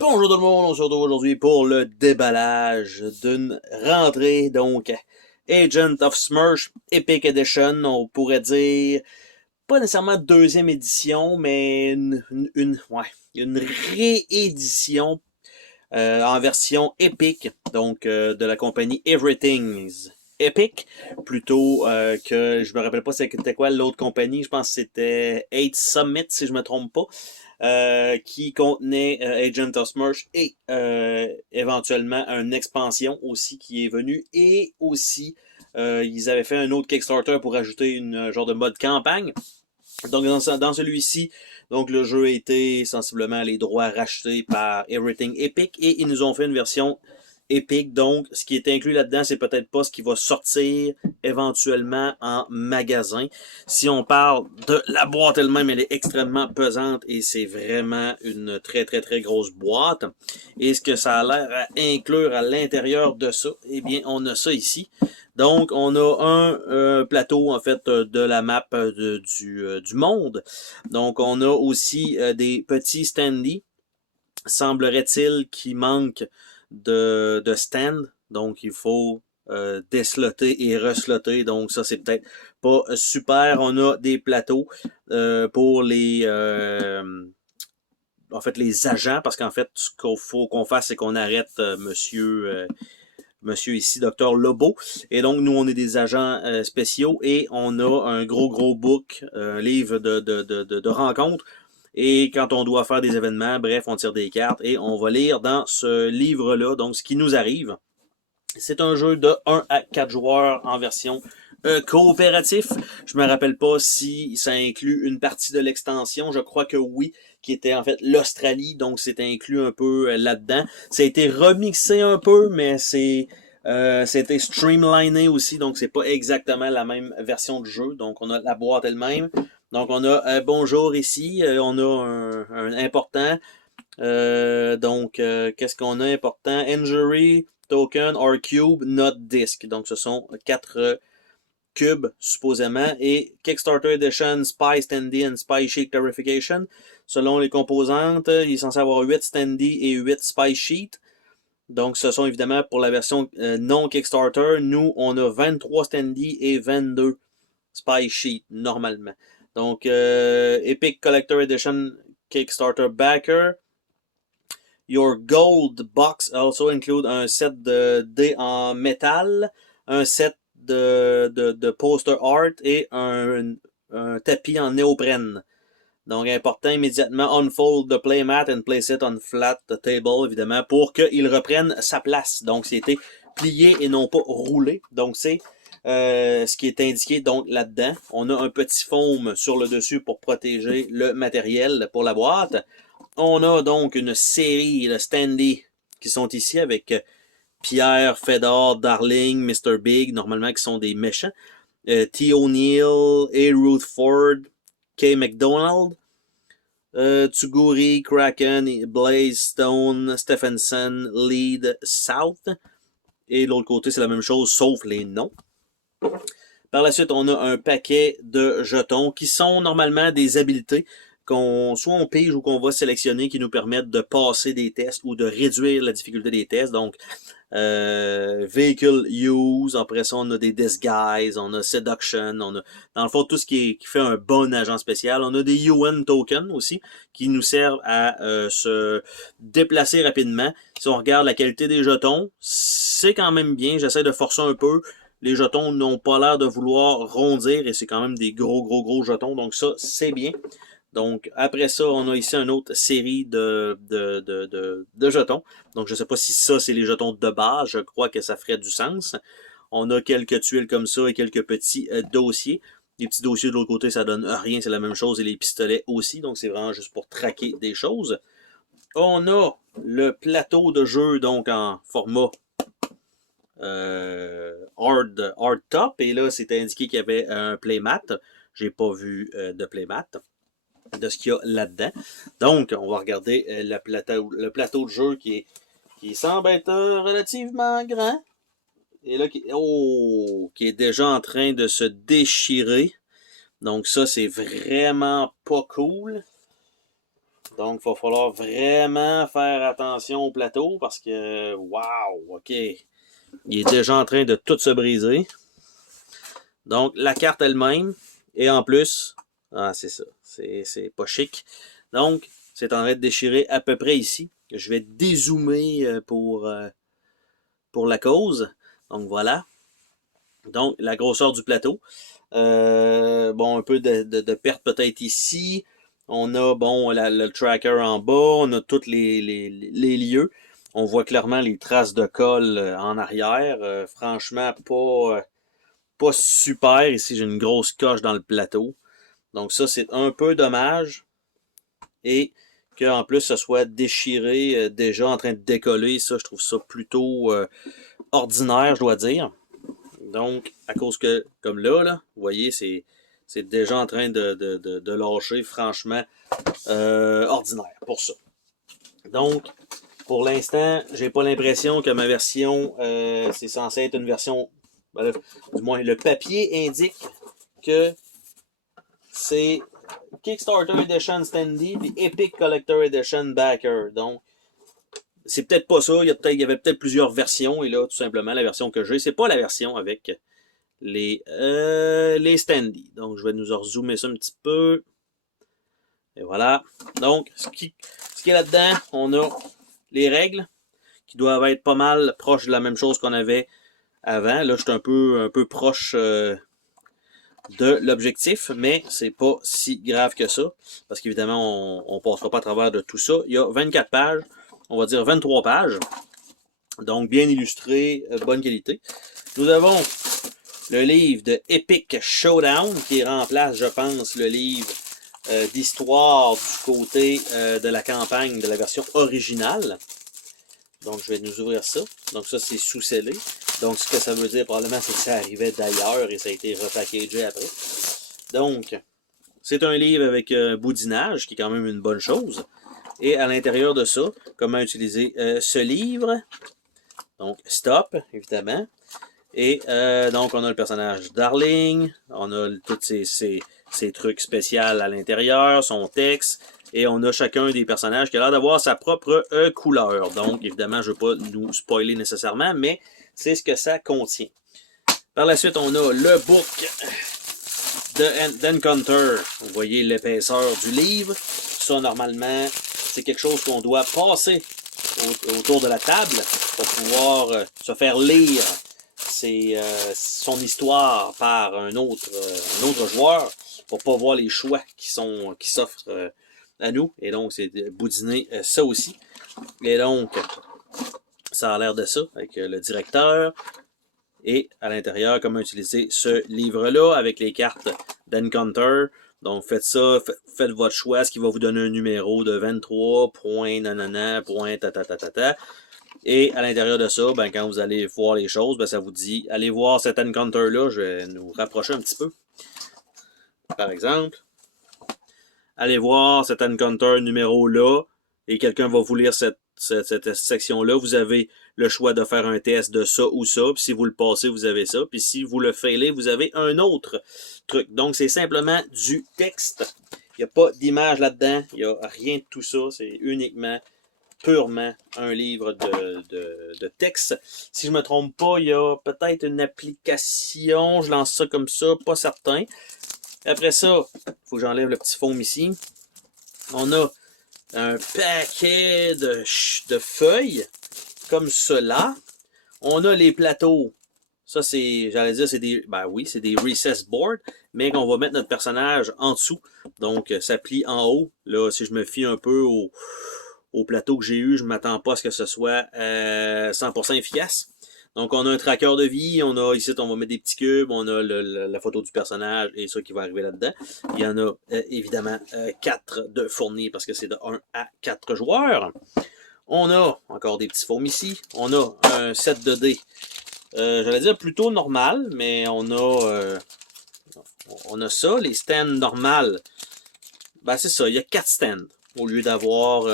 Bonjour tout le monde, on se retrouve aujourd'hui pour le déballage d'une rentrée, donc Agent of Smirch Epic Edition, on pourrait dire, pas nécessairement deuxième édition, mais une réédition en version Epic, donc de la compagnie Everything's Epic, plutôt que, je me rappelle pas c'était quoi l'autre compagnie, je pense que c'était 8 Summit si je me trompe pas. Qui contenait Agent of Smirch et éventuellement une expansion aussi qui est venue et aussi ils avaient fait un autre Kickstarter pour ajouter une genre de mode campagne. Donc dans celui-ci, donc le jeu a été sensiblement les droits rachetés par Everything Epic et ils nous ont fait une version Epic. Donc ce qui est inclus là-dedans, c'est peut-être pas ce qui va sortir éventuellement en magasin. Si on parle de la boîte elle-même, elle est extrêmement pesante et c'est vraiment une très très très grosse boîte. Et ce que ça a l'air à inclure à l'intérieur de ça, eh bien on a ça ici. Donc, on a un plateau, en fait, de la map du monde. Donc, on a aussi des petits standees. Semblerait-il qu'il manque de stand. Donc, il faut deslotter et reslotter. Donc, ça, c'est peut-être pas super. On a des plateaux pour les agents, parce qu'en fait, ce qu'il faut qu'on fasse, c'est qu'on arrête monsieur ici, Docteur Lobo. Et donc, nous, on est des agents spéciaux et on a un gros book, un livre de rencontres. Et quand on doit faire des événements, bref, on tire des cartes et on va lire dans ce livre-là, donc ce qui nous arrive. C'est un jeu de 1 à 4 joueurs en version coopératif. Je me rappelle pas si ça inclut une partie de l'extension. Je crois que oui, qui était en fait l'Australie, donc c'est inclus un peu là-dedans. Ça a été remixé un peu, mais c'était streamliné aussi, donc c'est pas exactement la même version de jeu. Donc on a la boîte elle-même. Donc on a bonjour ici, on a un important. Qu'est-ce qu'on a important? Injury, token, or cube, not disk. Donc, ce sont 4 cubes, supposément. Et Kickstarter Edition, Spy Standee and Spy Sheet Clarification. Selon les composantes, il est censé avoir 8 Standee et 8 Spy Sheet. Donc, ce sont évidemment pour la version non Kickstarter. Nous, on a 23 Standee et 22 Spy Sheet, normalement. Donc, Epic Collector Edition Kickstarter Backer. Your Gold Box also include un set de dés en métal, un set de poster art et un tapis en néoprène. Donc, important immédiatement, unfold the playmat and place it on flat table, évidemment, pour qu'il reprenne sa place. Donc, c'était plié et non pas roulé. Donc, c'est ce qui est indiqué donc là-dedans. On a un petit foam sur le dessus pour protéger le matériel pour la boîte. On a donc une série de standees qui sont ici avec Pierre, Fedor, Darling, Mr. Big, normalement qui sont des méchants. T. O'Neill, A. Ruth Ford, K. McDonald, Tuguri, Kraken, Blaze Stone, Stephenson, Lead, South. Et de l'autre côté, c'est la même chose, sauf les noms. Par la suite, on a un paquet de jetons qui sont normalement des habiletés soit on pige ou qu'on va sélectionner qui nous permettent de passer des tests ou de réduire la difficulté des tests. Donc, Vehicle Use, après ça, on a des Disguise, on a Seduction, on a, dans le fond, tout ce qui fait un bon agent spécial. On a des UN Tokens aussi, qui nous servent à se déplacer rapidement. Si on regarde la qualité des jetons, c'est quand même bien. J'essaie de forcer un peu. Les jetons n'ont pas l'air de vouloir rondir et c'est quand même des gros jetons. Donc ça, c'est bien. Donc, après ça, on a ici une autre série de jetons. Donc, je ne sais pas si ça, c'est les jetons de base. Je crois que ça ferait du sens. On a quelques tuiles comme ça et quelques petits dossiers. Les petits dossiers de l'autre côté, ça donne rien, c'est la même chose. Et les pistolets aussi. Donc, c'est vraiment juste pour traquer des choses. On a le plateau de jeu, donc en format hard top. Et là, c'est indiqué qu'il y avait un playmat. J'ai pas vu de playmat de ce qu'il y a là-dedans. Donc, on va regarder le plateau de jeu qui semble être relativement grand. Et là, qui est déjà en train de se déchirer. Donc ça, c'est vraiment pas cool. Donc, il va falloir vraiment faire attention au plateau parce que, wow, ok, il est déjà en train de tout se briser. Donc, la carte elle-même, et en plus, ah, c'est ça, c'est pas chic. Donc, c'est en train de déchirer à peu près ici. Je vais dézoomer pour la cause. Donc, voilà. Donc, la grosseur du plateau. Bon, un peu de perte peut-être ici. On a, bon, le tracker en bas. On a tous les lieux. On voit clairement les traces de colle en arrière. Franchement, pas super. Ici, j'ai une grosse coche dans le plateau. Donc ça, c'est un peu dommage. Et qu'en plus, ce soit déchiré, déjà en train de décoller. Ça, je trouve ça plutôt ordinaire, je dois dire. Donc, à cause que, comme là, vous voyez, c'est déjà en train de lâcher, franchement, ordinaire pour ça. Donc, pour l'instant, j'ai pas l'impression que ma version, c'est censé être une version, ben, du moins le papier indique que c'est Kickstarter Edition Standy et Epic Collector Edition Backer. Donc, c'est peut-être pas ça. Il y avait peut-être plusieurs versions. Et là, tout simplement, la version que j'ai, c'est pas la version avec les standees. Donc, je vais nous rezoomer ça un petit peu. Et voilà. Donc, ce qui est là-dedans, on a les règles qui doivent être pas mal proches de la même chose qu'on avait avant. Là, je suis un peu proche de l'objectif, mais c'est pas si grave que ça, parce qu'évidemment, on passera pas à travers de tout ça. Il y a 24 pages, on va dire 23 pages, donc bien illustré, bonne qualité. Nous avons le livre de Epic Showdown, qui remplace, je pense, le livre d'histoire du côté de la campagne de la version originale. Donc, je vais nous ouvrir ça. Donc, ça, c'est sous-scellé. Donc, ce que ça veut dire, probablement, c'est que ça arrivait d'ailleurs et ça a été repackagé après. Donc, c'est un livre avec boudinage, qui est quand même une bonne chose. Et à l'intérieur de ça, comment utiliser ce livre. Donc, stop, évidemment. Et donc, on a le personnage Darling. On a tous ces trucs spéciaux à l'intérieur, son texte. Et on a chacun des personnages qui a l'air d'avoir sa propre couleur. Donc, évidemment, je ne veux pas nous spoiler nécessairement, mais c'est ce que ça contient. Par la suite, on a le book d'Encounter. Vous voyez l'épaisseur du livre. Ça, normalement, c'est quelque chose qu'on doit passer autour de la table pour pouvoir se faire lire son histoire par un autre joueur pour pas voir les choix qui s'offrent à nous. Et donc, c'est de boudiner ça aussi. Et donc, ça a l'air de ça avec le directeur. Et à l'intérieur, comment utiliser ce livre-là avec les cartes d'Encounter. Donc, faites ça, faites votre choix, ce qui va vous donner un numéro de 23, point nanana, point ta. Et à l'intérieur de ça, ben, quand vous allez voir les choses, ben, ça vous dit, allez voir cet Encounter-là, je vais nous rapprocher un petit peu. Par exemple, allez voir cet Encounter numéro-là, et quelqu'un va vous lire cette section-là. Vous avez le choix de faire un test de ça ou ça. Puis si vous le passez, vous avez ça. Puis si vous le failez, vous avez un autre truc. Donc, c'est simplement du texte. Il n'y a pas d'image là-dedans. Il n'y a rien de tout ça. C'est uniquement, purement un livre de texte. Si je ne me trompe pas, il y a peut-être une application. Je lance ça comme ça, pas certain. Après ça, il faut que j'enlève le petit foam ici. On a un paquet de feuilles comme cela. On a les plateaux. Ça, c'est, j'allais dire, c'est des, ben oui, c'est des recess boards, mais qu'on va mettre notre personnage en dessous. Donc, ça plie en haut. Là, si je me fie un peu au plateau que j'ai eu, je ne m'attends pas à ce que ce soit 100% efficace. Donc, on a un tracker de vie, on a ici, on va mettre des petits cubes, on a la photo du personnage et ça qui va arriver là-dedans. Il y en a évidemment 4 de fournis parce que c'est de 1 à 4 joueurs. On a encore des petits foams ici. On a un set de dés. J'allais dire plutôt normal, mais on a ça, les stands normales. Ben c'est ça, il y a 4 stands au lieu d'avoir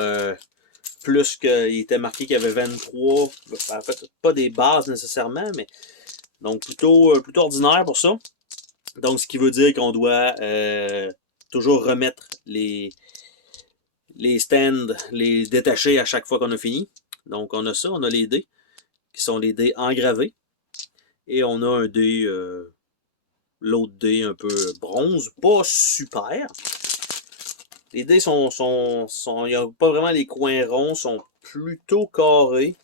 plus qu'il était marqué qu'il y avait 23. En fait, pas des bases nécessairement, mais donc plutôt ordinaire pour ça. Donc, ce qui veut dire qu'on doit toujours remettre les les stands, les détacher à chaque fois qu'on a fini. Donc on a ça, on a les dés, qui sont les dés engravés. Et on a un dé, l'autre dé un peu bronze, pas super. Les dés il n'y a pas vraiment les coins ronds, sont plutôt carrés.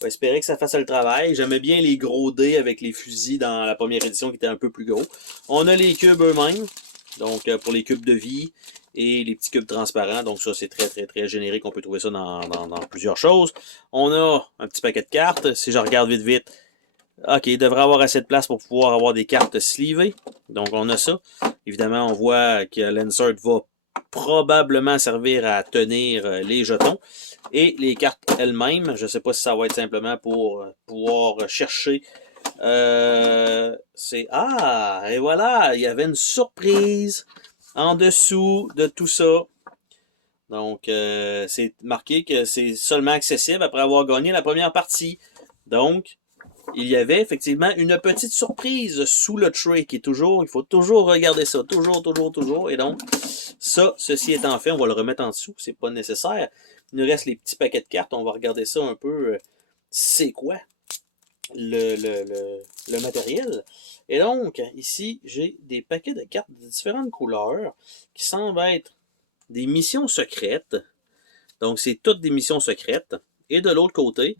On va espérer que ça fasse le travail. J'aimais bien les gros dés avec les fusils dans la première édition qui étaient un peu plus gros. On a les cubes eux-mêmes, donc pour les cubes de vie et les petits cubes transparents. Donc ça, c'est très, très, très générique. On peut trouver ça dans plusieurs choses. On a un petit paquet de cartes. Si je regarde vite, vite, ok, il devrait avoir assez de place pour pouvoir avoir des cartes sleevées. Donc on a ça. Évidemment, on voit que l'insert va probablement servir à tenir les jetons. Et les cartes elles-mêmes, je ne sais pas si ça va être simplement pour pouvoir chercher. Et voilà, il y avait une surprise en dessous de tout ça. Donc, c'est marqué que c'est seulement accessible après avoir gagné la première partie. Donc, il y avait effectivement une petite surprise sous le tray qui est toujours, il faut toujours regarder ça, toujours, toujours, toujours. Et donc, ça, ceci étant fait, on va le remettre en dessous, c'est pas nécessaire. Il nous reste les petits paquets de cartes, on va regarder ça un peu, c'est quoi le matériel. Et donc, ici, j'ai des paquets de cartes de différentes couleurs qui semblent être des missions secrètes. Donc, c'est toutes des missions secrètes. Et de l'autre côté,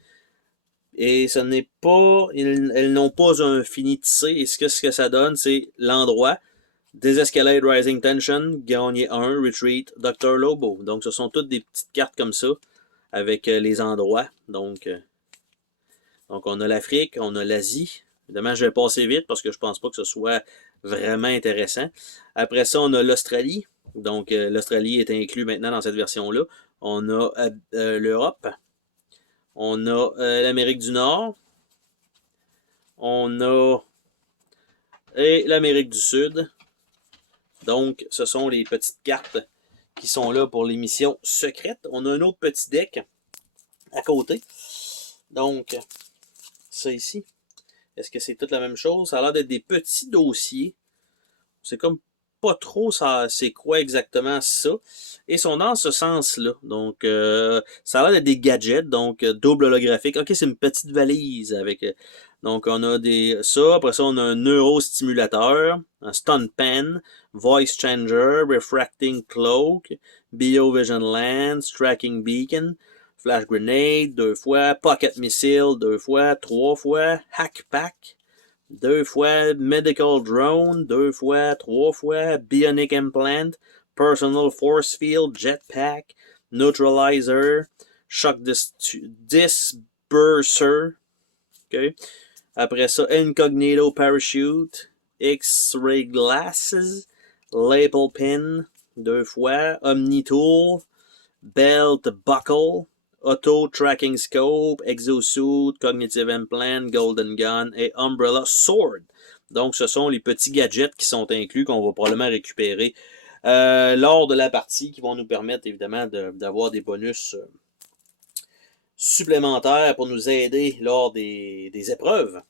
et ce n'est pas, elles n'ont pas un fini tissé. Et ce que ça donne, c'est l'endroit. Desescalade Rising Tension, gagner 1, Retreat, Dr. Lobo. Donc, ce sont toutes des petites cartes comme ça, avec les endroits. Donc on a l'Afrique, on a l'Asie. Évidemment, je vais passer vite parce que je pense pas que ce soit vraiment intéressant. Après ça, on a l'Australie. Donc, l'Australie est inclus maintenant dans cette version-là. On a l'Europe. On a l'Amérique du Nord. On a l'Amérique du Sud. Donc, ce sont les petites cartes qui sont là pour les missions secrètes. On a un autre petit deck à côté. Donc, ça ici. Est-ce que c'est toute la même chose? Ça a l'air d'être des petits dossiers. C'est comme pas trop ça, c'est quoi exactement ça. Et sont dans ce sens-là. Donc, ça a l'air d'être des gadgets, donc double holographique. Ok, c'est une petite valise avec. Donc, on a ça. Après ça, on a un neurostimulateur, un stun pen, voice changer, refracting cloak, biovision lens, tracking beacon, flash grenade, 2 fois, pocket missile, 2 fois, 3 fois, hack pack, 2 fois, medical drone, 2 fois, 3 fois, bionic implant, personal force field, jetpack, neutralizer, shock disperser, okay. Après ça, incognito parachute, X-ray glasses, lapel pin, 2 fois, omni-tool, belt buckle, auto tracking scope, exosuit, cognitive implant, golden gun et umbrella sword. Donc, ce sont les petits gadgets qui sont inclus qu'on va probablement récupérer lors de la partie qui vont nous permettre évidemment d'avoir des bonus supplémentaires pour nous aider lors des épreuves.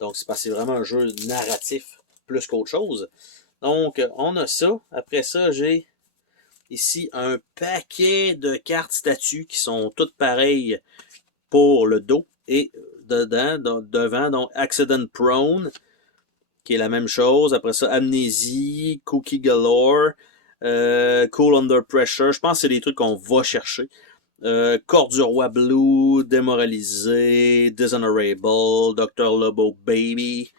Donc, c'est parce que c'est vraiment un jeu narratif plus qu'autre chose. Donc, on a ça. Après ça, j'ai ici un paquet de cartes statues qui sont toutes pareilles pour le dos et devant, donc Accident Prone, qui est la même chose. Après ça, Amnésie, Cookie Galore, Cool Under Pressure. Je pense que c'est des trucs qu'on va chercher. Corps du Roi Blue, Démoralisé, Dishonorable, Dr. Lobo Baby,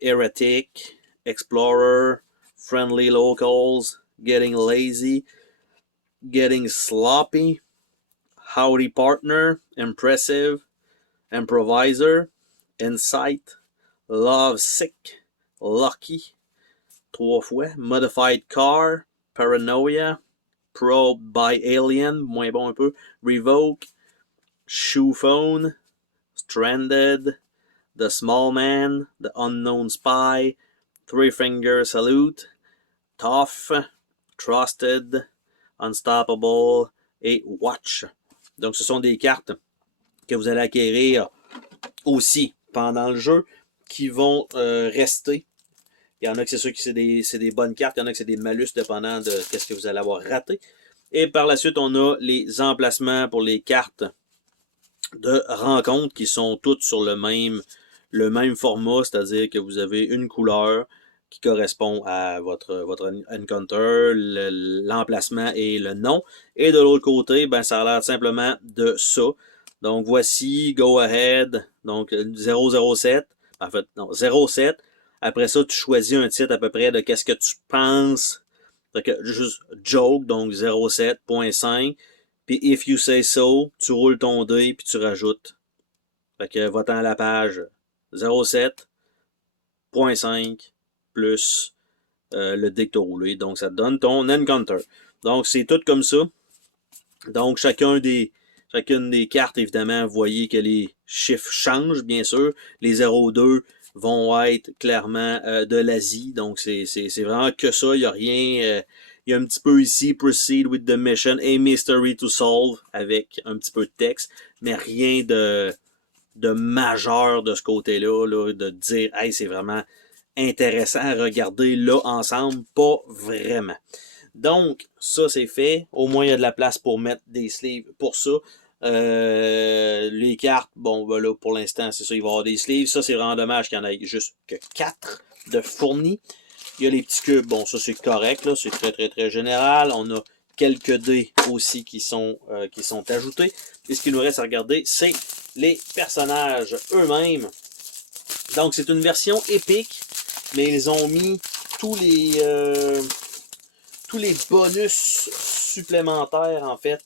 Heretic, Explorer, Friendly Locals, Getting Lazy, Getting Sloppy, Howdy Partner, Impressive, Improviser, Insight, Love Sick, Lucky, 3 fois, Modified Car, Paranoia, Probed by Alien, moins bon un peu, Revoke, Shoe Phone, Stranded, The Small Man, The Unknown Spy, Three Finger Salute, Tough, Trusted, Unstoppable et Watch. Donc, ce sont des cartes que vous allez acquérir aussi pendant le jeu qui vont rester. Il y en a que c'est sûr que c'est des bonnes cartes, il y en a que c'est des malus dépendant de ce que vous allez avoir raté. Et par la suite, on a les emplacements pour les cartes de rencontres qui sont toutes sur le même format, c'est-à-dire que vous avez une couleur qui correspond à votre encounter, l'emplacement et le nom. Et de l'autre côté, ben, ça a l'air simplement de ça. Donc voici, go ahead, donc 007, en fait, non, 07. Après ça, tu choisis un titre à peu près de qu'est-ce que tu penses. Donc, juste joke, donc 07.5. Puis if you say so, tu roules ton dé puis tu rajoutes. Fait que va-t'en à la page 07.5 plus le dé que tu as roulé. Donc ça te donne ton encounter. Donc c'est tout comme ça. Donc chacune des cartes, évidemment, vous voyez que les chiffres changent, bien sûr. Les 02 vont être clairement de l'Asie. Donc c'est vraiment que ça. Il n'y a rien. Il y a un petit peu ici, proceed with the mission, a mystery to solve, avec un petit peu de texte, mais rien de majeur de ce côté-là, là, de dire, hey, c'est vraiment intéressant à regarder là ensemble, pas vraiment. Donc, ça c'est fait. Au moins, il y a de la place pour mettre des sleeves pour ça. Les cartes, bon, ben là, pour l'instant, c'est ça, il va y avoir des sleeves. Ça, c'est vraiment dommage qu'il n'y en ait juste que 4 de fournis. Il y a les petits cubes, bon, ça c'est correct, là, c'est très très très général. On a quelques dés aussi qui sont ajoutés. Et ce qu'il nous reste à regarder, c'est les personnages eux-mêmes. Donc c'est une version épique, mais ils ont mis tous les bonus supplémentaires en fait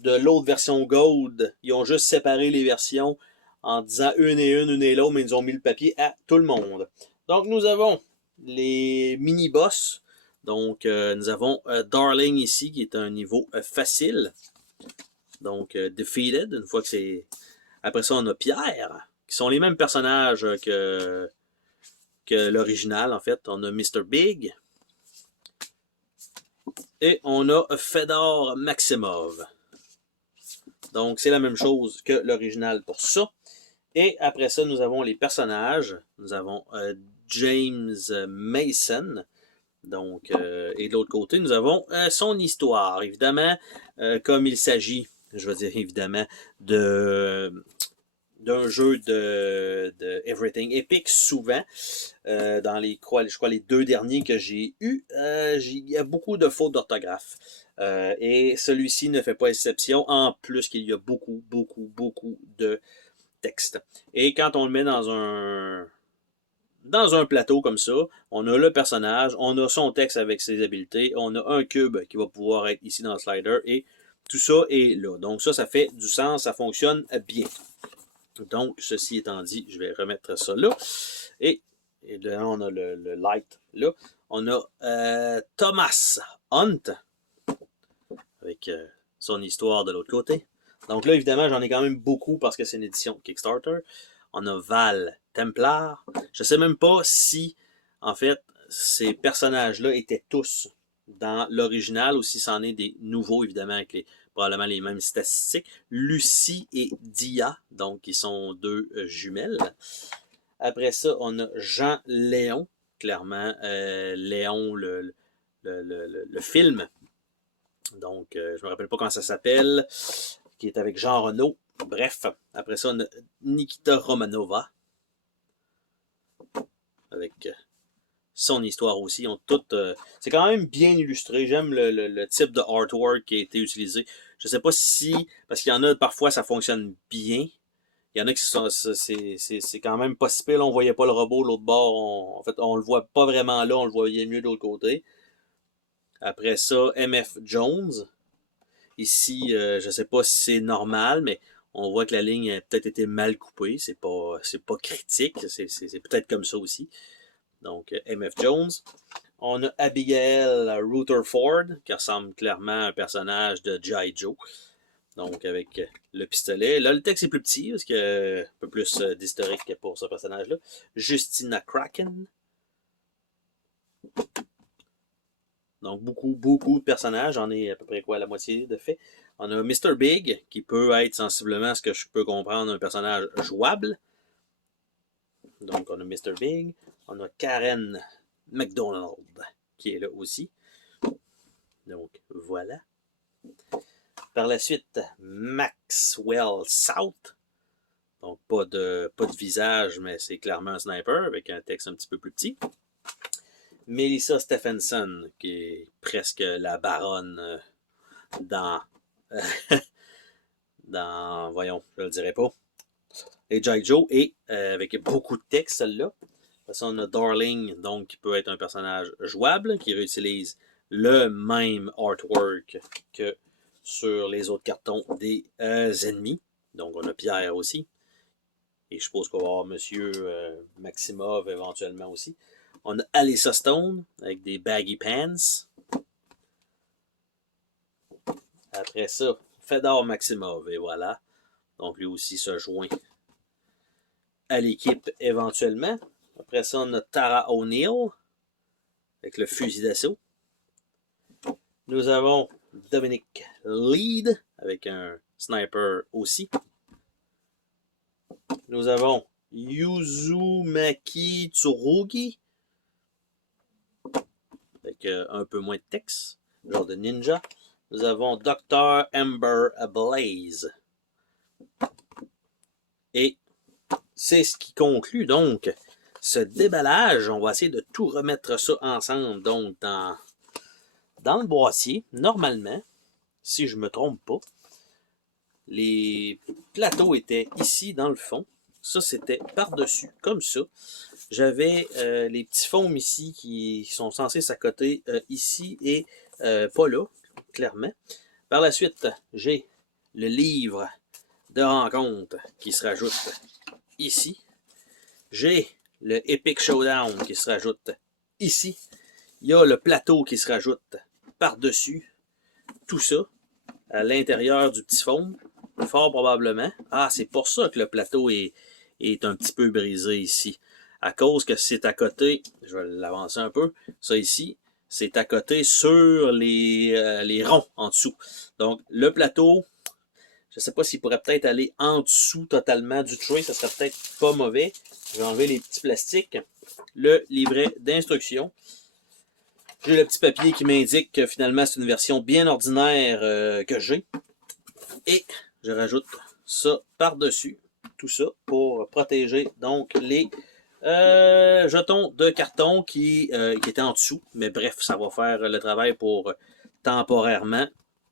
de l'autre version Gold. Ils ont juste séparé les versions en disant une et l'autre, mais ils ont mis le papier à tout le monde. Donc nous avons les mini-boss. Donc nous avons Darling ici qui est un niveau facile. Donc Defeated, une fois que c'est... Après ça, on a Pierre, qui sont les mêmes personnages que l'original, en fait. On a Mr. Big. Et on a Fedor Maximov. Donc, c'est la même chose que l'original pour ça. Et après ça, nous avons les personnages. Nous avons James Mason. Donc, et de l'autre côté, nous avons son histoire. Évidemment, comme il s'agit, je veux dire évidemment, d'un jeu de Everything Epic, souvent, dans je crois les 2 derniers que j'ai eus, il y a beaucoup de fautes d'orthographe. Et celui-ci ne fait pas exception, en plus qu'il y a beaucoup, beaucoup, beaucoup de texte. Et quand on le met dans un plateau comme ça, on a le personnage, on a son texte avec ses habiletés, on a un cube qui va pouvoir être ici dans le slider, et tout ça est là. Donc ça fait du sens, ça fonctionne bien. Donc, ceci étant dit, je vais remettre ça là. Et là, on a le light là. On a Thomas Hunt avec son histoire de l'autre côté. Donc là, évidemment, j'en ai quand même beaucoup parce que c'est une édition Kickstarter. On a Val Templar. Je sais même pas si, en fait, ces personnages-là étaient tous dans l'original ou si c'en est des nouveaux, évidemment, avec probablement les mêmes statistiques. Lucie et Dia, donc qui sont 2 jumelles. Après ça, on a Jean Léon, clairement, Léon, le film. Donc, je me rappelle pas comment ça s'appelle, qui est avec Jean Reno. Bref, après ça, on a Nikita Romanova, avec son histoire aussi. C'est quand même bien illustré. J'aime le type de artwork qui a été utilisé. Je sais pas si, parce qu'il y en a parfois ça fonctionne bien. Il y en a qui sont, c'est quand même pas si pire. On voyait pas le robot l'autre bord. En fait, on le voit pas vraiment là. On le voyait mieux de l'autre côté. Après ça, MF Jones. Ici, je sais pas si c'est normal, mais on voit que la ligne a peut-être été mal coupée. C'est pas critique. C'est peut-être comme ça aussi. Donc, MF Jones. On a Abigail Rutherford, qui ressemble clairement à un personnage de G.I. Joe. Donc, avec le pistolet. Là, le texte est plus petit, parce qu'il y a un peu plus d'historique pour ce personnage-là. Justina Kraken. Donc, beaucoup, beaucoup de personnages. J'en ai à peu près la moitié de fait. On a Mr. Big, qui peut être sensiblement ce que je peux comprendre un personnage jouable. Donc, on a Mr. Big. On a Karen McDonald, qui est là aussi. Donc, voilà. Par la suite, Maxwell South. Donc, pas de visage, mais c'est clairement un sniper avec un texte un petit peu plus petit. Melissa Stephenson, qui est presque la baronne dans... voyons, je le dirai pas. Et G.I. Joe, et avec beaucoup de texte, celle-là. Après ça, on a Darling, donc qui peut être un personnage jouable, qui réutilise le même artwork que sur les autres cartons des ennemis. Donc, on a Pierre aussi. Et je suppose qu'on va avoir Monsieur Maximov éventuellement aussi. On a Alyssa Stone avec des baggy pants. Après ça, Fedor Maximov, et voilà. Donc, lui aussi se joint à l'équipe éventuellement. Après ça, on a Tara O'Neill avec le fusil d'assaut. Nous avons Dominic Lead avec un sniper aussi. Nous avons Yuzumaki Tsurugi avec un peu moins de texte, genre de ninja. Nous avons Dr. Ember Blaze. Et c'est ce qui conclut donc ce déballage. On va essayer de tout remettre ça ensemble donc dans le boîtier. Normalement, si je ne me trompe pas, les plateaux étaient ici dans le fond. Ça, c'était par-dessus, comme ça. J'avais les petits foams ici qui sont censés s'accoter ici et pas là, clairement. Par la suite, j'ai le livre de rencontre qui se rajoute ici. J'ai le Epic Showdown qui se rajoute ici. Il y a le plateau qui se rajoute par-dessus. Tout ça à l'intérieur du petit foam, fort probablement. Ah, c'est pour ça que le plateau est un petit peu brisé ici. À cause que c'est à côté, je vais l'avancer un peu, ça ici, c'est à côté sur les ronds en dessous. Donc, le plateau, je ne sais pas s'il pourrait peut-être aller en dessous totalement du tray, ça serait peut-être pas mauvais. Je vais enlever les petits plastiques. Le livret d'instructions. J'ai le petit papier qui m'indique que finalement c'est une version bien ordinaire que j'ai. Et je rajoute ça par-dessus, tout ça, pour protéger donc les jetons de carton qui étaient en dessous. Mais bref, ça va faire le travail pour temporairement.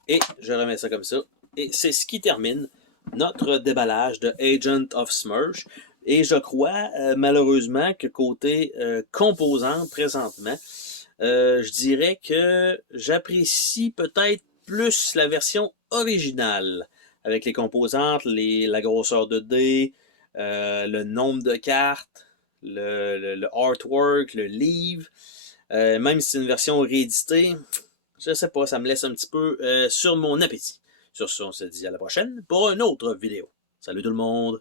Et je remets ça comme ça. Et c'est ce qui termine notre déballage de Agent of Smirch. Et je crois malheureusement que côté composante présentement, je dirais que j'apprécie peut-être plus la version originale avec les composantes, la grosseur de dés, le nombre de cartes, le artwork, le livre. Même si c'est une version rééditée, je sais pas, ça me laisse un petit peu sur mon appétit. Sur ce, on se dit à la prochaine pour une autre vidéo. Salut tout le monde!